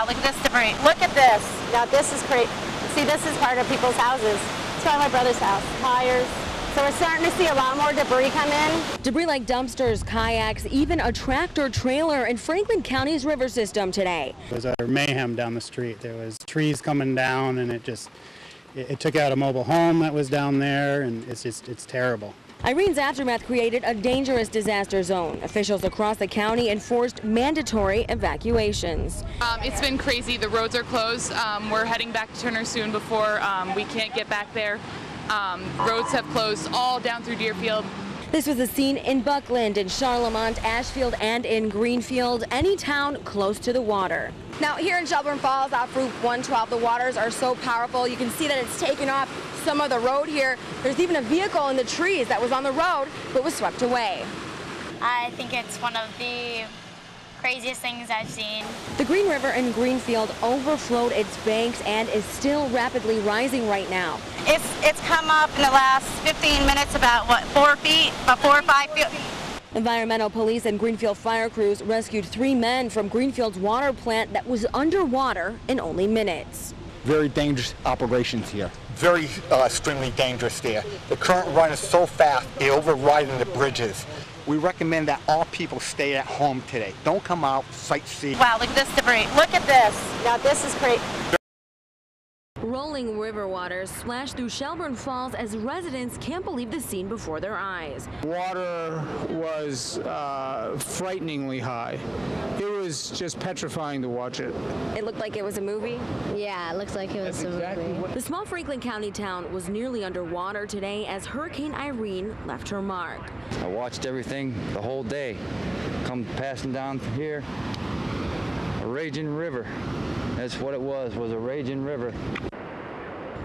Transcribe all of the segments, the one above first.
Wow, look at this debris. Look at this. Now this is crazy. See, this is part of people's houses. It's probably my brother's house. Tires. So we're starting to see a lot more debris come in. Debris like dumpsters, kayaks, even a tractor trailer in Franklin County's river system today. It was a mayhem down the street. There was trees coming down, and it took out a mobile home that was down there, and it's terrible. Irene's aftermath created a dangerous disaster zone. Officials across the county enforced mandatory evacuations. It's been crazy. The roads are closed. We're heading back to Turner soon before we can't get back there. Roads have closed all down through Deerfield. This was a scene in Buckland, in Charlemont, Ashfield, and in Greenfield, any town close to the water. Now here in Shelburne Falls off Route 112, the waters are so powerful. You can see that it's taken off some of the road here. There's even a vehicle in the trees that was on the road but was swept away. I think it's one of the craziest things I've seen. The Green River in Greenfield overflowed its banks and is still rapidly rising right now. It's come up in the last 15 minutes about, what, 4 feet? About 4 or 5 feet? Environmental police and Greenfield fire crews rescued 3 men from Greenfield's water plant that was underwater in only minutes. Very dangerous operations here. Very extremely dangerous there. The current run is so fast, it's overriding the bridges. We recommend that all people stay at home today. Don't come out, sightsee. Wow, look at this debris. Look at this. Now this is crazy. Rolling river waters splash through Shelburne Falls as residents can't believe the scene before their eyes. Water was frighteningly high. It was just petrifying to watch it. It looked like it was a movie? Yeah, it looks like it was a movie. The small Franklin County town was nearly underwater today as Hurricane Irene left her mark. I watched everything the whole day. Come passing down here, a raging river. That's what it was a raging river.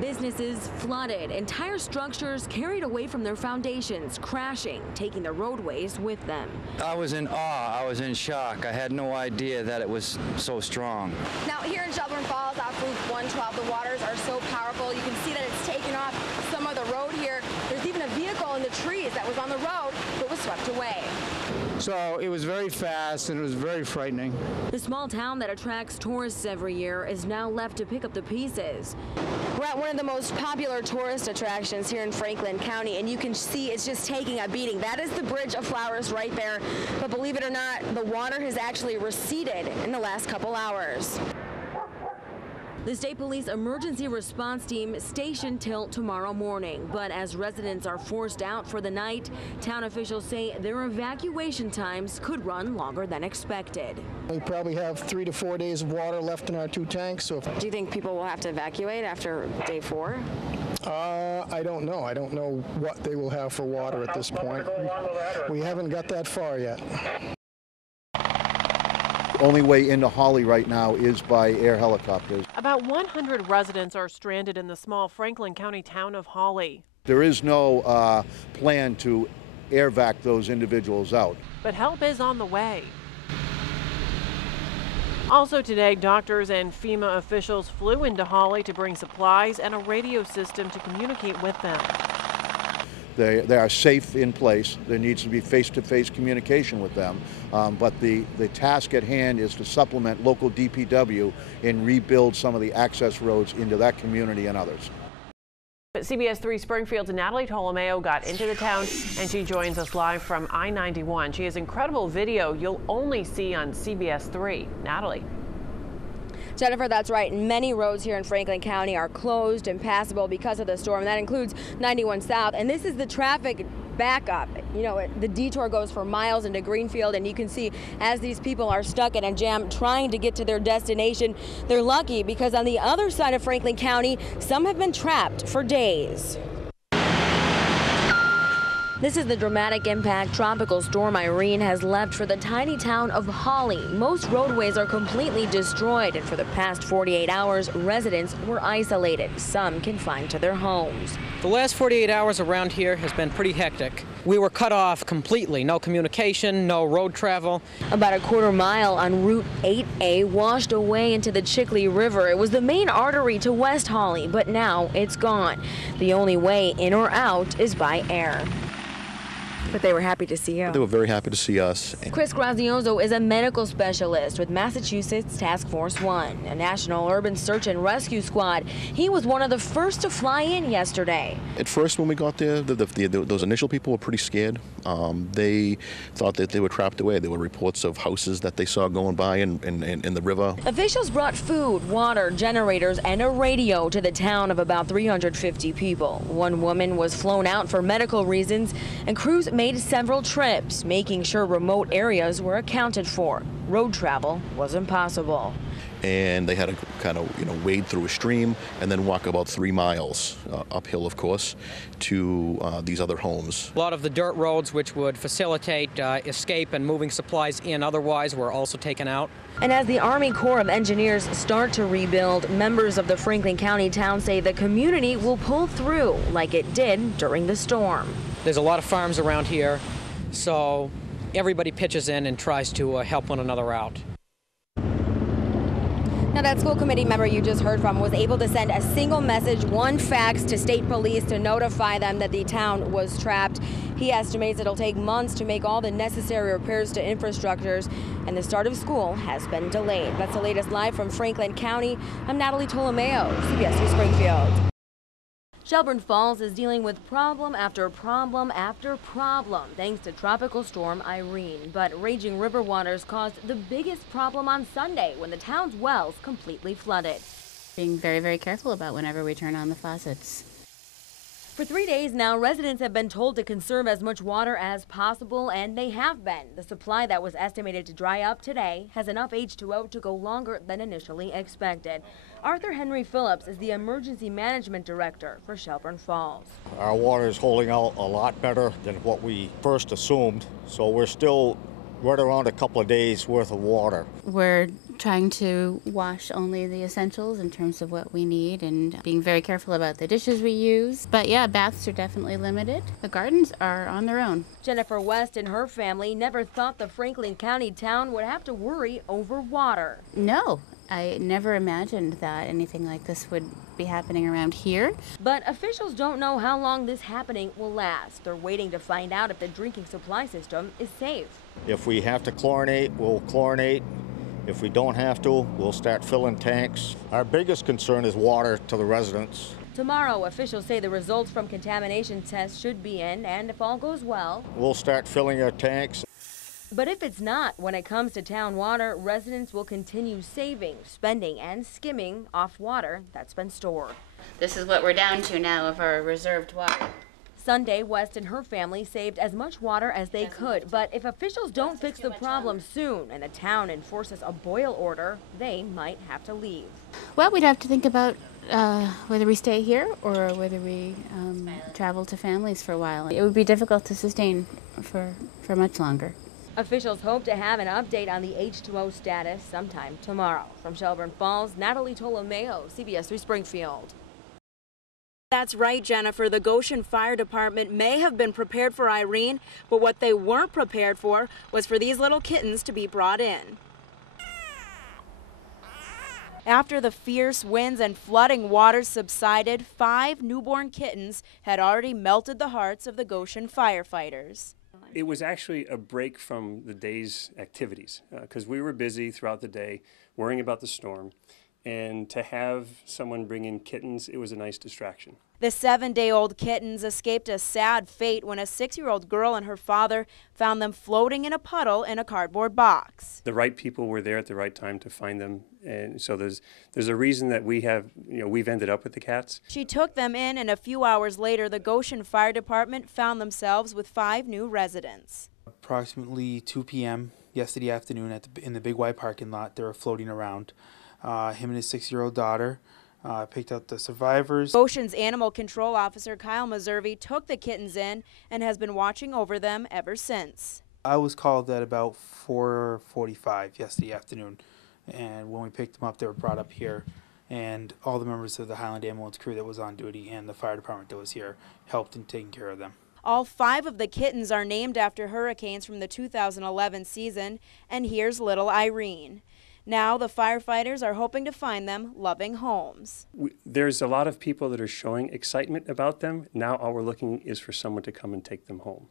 Businesses flooded, entire structures carried away from their foundations, crashing, taking the roadways with them. I was in awe, I was in shock. I had no idea that it was so strong. Now here in Shelburne Falls off Route 112, the waters are so powerful. You can see that it's taken off some of the road here. There's even a vehicle in the trees that was on the road but was swept away. So it was very fast and it was very frightening. The small town that attracts tourists every year is now left to pick up the pieces. We're at one of the most popular tourist attractions here in Franklin County, and you can see it's just taking a beating. That is the Bridge of Flowers right there, but believe it or not, the water has actually receded in the last couple hours. The State Police Emergency Response Team stationed till tomorrow morning, but as residents are forced out for the night, town officials say their evacuation times could run longer than expected. We probably have 3 to 4 days of water left in our 2 tanks. So do you think people will have to evacuate after day 4? I don't know. I don't know what they will have for water at this point. We haven't got that far yet. Only way into Holly right now is by air helicopters. About 100 residents are stranded in the small Franklin County town of Holly. There is no plan to air vac those individuals out. But help is on the way. Also today, doctors and FEMA officials flew into Holly to bring supplies and a radio system to communicate with them. They are safe in place. There needs to be face-to-face communication with them. But the task at hand is to supplement local DPW and rebuild some of the access roads into that community and others. CBS 3 Springfield's Natalie Tolomeo got into the town, and she joins us live from I-91. She has incredible video you'll only see on CBS 3. Natalie. Jennifer, that's right. Many roads here in Franklin County are closed and impassable because of the storm. That includes 91 South, and this is the traffic backup. You know, the detour goes for miles into Greenfield, and you can see as these people are stuck in a jam trying to get to their destination, they're lucky because on the other side of Franklin County, some have been trapped for days. This is the dramatic impact Tropical Storm Irene has left for the tiny town of Holly. Most roadways are completely destroyed, and for the past 48 hours, residents were isolated, some confined to their homes. The last 48 hours around here has been pretty hectic. We were cut off completely. No communication, no road travel. About a quarter mile on Route 8A washed away into the Chickley River. It was the main artery to West Holly, but now it's gone. The only way in or out is by air. But they were happy to see you. They were very happy to see us. Chris Grazioso is a medical specialist with Massachusetts Task Force 1, a national urban search and rescue squad. He was one of the first to fly in yesterday. At first, when we got there, those initial people were pretty scared. They thought that they were trapped away. There were reports of houses that they saw going by in the river. Officials brought food, water, generators, and a radio to the town of about 350 people. One woman was flown out for medical reasons, and crews made several trips, making sure remote areas were accounted for. Road travel was impossible. And they had to kind of, wade through a stream and then walk about 3 miles uphill, of course, to these other homes. A lot of the dirt roads which would facilitate escape and moving supplies in otherwise were also taken out. And as the Army Corps of Engineers start to rebuild, members of the Franklin County town say the community will pull through like it did during the storm. There's a lot of farms around here, so everybody pitches in and tries to help one another out. Now, that school committee member you just heard from was able to send a single message, one fax to state police to notify them that the town was trapped. He estimates it'll take months to make all the necessary repairs to infrastructures, and the start of school has been delayed. That's the latest live from Franklin County. I'm Natalie Tolomeo, CBS 2 Springfield. Shelburne Falls is dealing with problem after problem after problem thanks to Tropical Storm Irene. But raging river waters caused the biggest problem on Sunday when the town's wells completely flooded. Being very, very careful about whenever we turn on the faucets. For 3 days now, residents have been told to conserve as much water as possible, and they have been. The supply that was estimated to dry up today has enough H2O to go longer than initially expected. Arthur Henry Phillips is the Emergency Management Director for Shelburne Falls. Our water is holding out a lot better than what we first assumed, so we're still right around a couple of days worth of water. We're trying to wash only the essentials in terms of what we need and being very careful about the dishes we use. But yeah, baths are definitely limited. The gardens are on their own. Jennifer West and her family never thought the Franklin County town would have to worry over water. No, I never imagined that anything like this would be happening around here. But officials don't know how long this happening will last. They're waiting to find out if the drinking supply system is safe. If we have to chlorinate, we'll chlorinate. If we don't have to, we'll start filling tanks. Our biggest concern is water to the residents. Tomorrow, officials say the results from contamination tests should be in, and if all goes well, we'll start filling our tanks. But if it's not, when it comes to town water, residents will continue saving, spending, and skimming off water that's been stored. This is what we're down to now of our reserved water. Sunday, West and her family saved as much water as they could, but if officials don't fix the problem soon and the town enforces a boil order, they might have to leave. Well, we'd have to think about whether we stay here or whether we travel to families for a while. It would be difficult to sustain for much longer. Officials hope to have an update on the H2O status sometime tomorrow. From Shelburne Falls, Natalie Tolomeo, CBS 3 Springfield. That's right, Jennifer. The Goshen Fire Department may have been prepared for Irene, but what they weren't prepared for was for these little kittens to be brought in. After the fierce winds and flooding waters subsided, 5 newborn kittens had already melted the hearts of the Goshen firefighters. It was actually a break from the day's activities because we were busy throughout the day worrying about the storm. And to have someone bring in kittens, it was a nice distraction. The 7-day-old kittens escaped a sad fate when a 6-year-old girl and her father found them floating in a puddle in a cardboard box. The right people were there at the right time to find them, and so there's a reason that we've ended up with the cats. She took them in, and a few hours later, the Goshen Fire Department found themselves with 5 new residents. Approximately 2 p.m. yesterday afternoon in the Big Y parking lot, they were floating around. Him and his 6-year-old daughter picked out the survivors. Goshen's animal control officer Kyle Mazurvi took the kittens in and has been watching over them ever since. I was called at about 4:45 yesterday afternoon, and when we picked them up, they were brought up here, and all the members of the Highland Ambulance crew that was on duty and the fire department that was here helped in taking care of them. All 5 of the kittens are named after hurricanes from the 2011 season, and here's little Irene. Now the firefighters are hoping to find them loving homes. There's a lot of people that are showing excitement about them. Now all we're looking is for someone to come and take them home.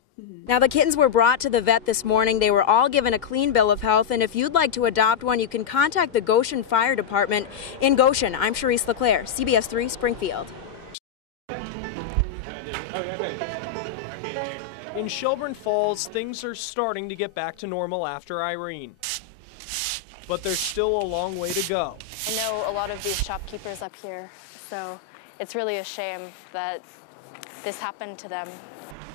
Now the kittens were brought to the vet this morning. They were all given a clean bill of health, and if you'd like to adopt one, you can contact the Goshen Fire Department in Goshen. I'm Charisse LeClaire, CBS 3 Springfield. In Shelburne Falls, things are starting to get back to normal after Irene. But there's still a long way to go. I know a lot of these shopkeepers up here, so it's really a shame that this happened to them.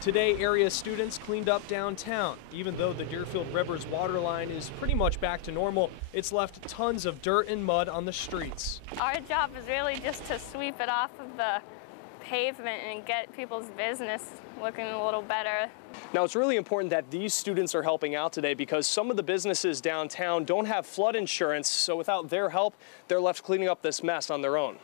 Today, area students cleaned up downtown. Even though the Deerfield River's water line is pretty much back to normal, it's left tons of dirt and mud on the streets. Our job is really just to sweep it off of the pavement and get people's business looking a little better. Now, it's really important that these students are helping out today because some of the businesses downtown don't have flood insurance, so without their help, they're left cleaning up this mess on their own.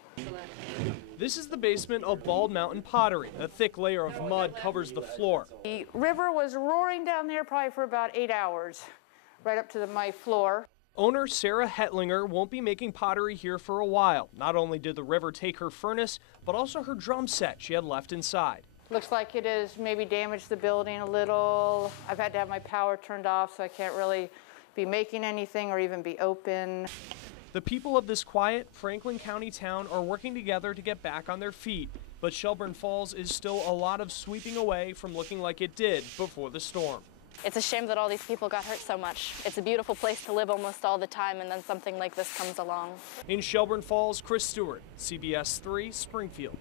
This is the basement of Bald Mountain Pottery. A thick layer of mud covers the floor. The river was roaring down there probably for about 8 hours, right up to my floor. Owner Sarah Hetlinger won't be making pottery here for a while. Not only did the river take her furnace, but also her drum set she had left inside. Looks like it has maybe damaged the building a little. I've had to have my power turned off, so I can't really be making anything or even be open. The people of this quiet Franklin County town are working together to get back on their feet, but Shelburne Falls is still a lot of sweeping away from looking like it did before the storm. It's a shame that all these people got hurt so much. It's a beautiful place to live almost all the time, and then something like this comes along. In Shelburne Falls, Chris Stewart, CBS 3, Springfield.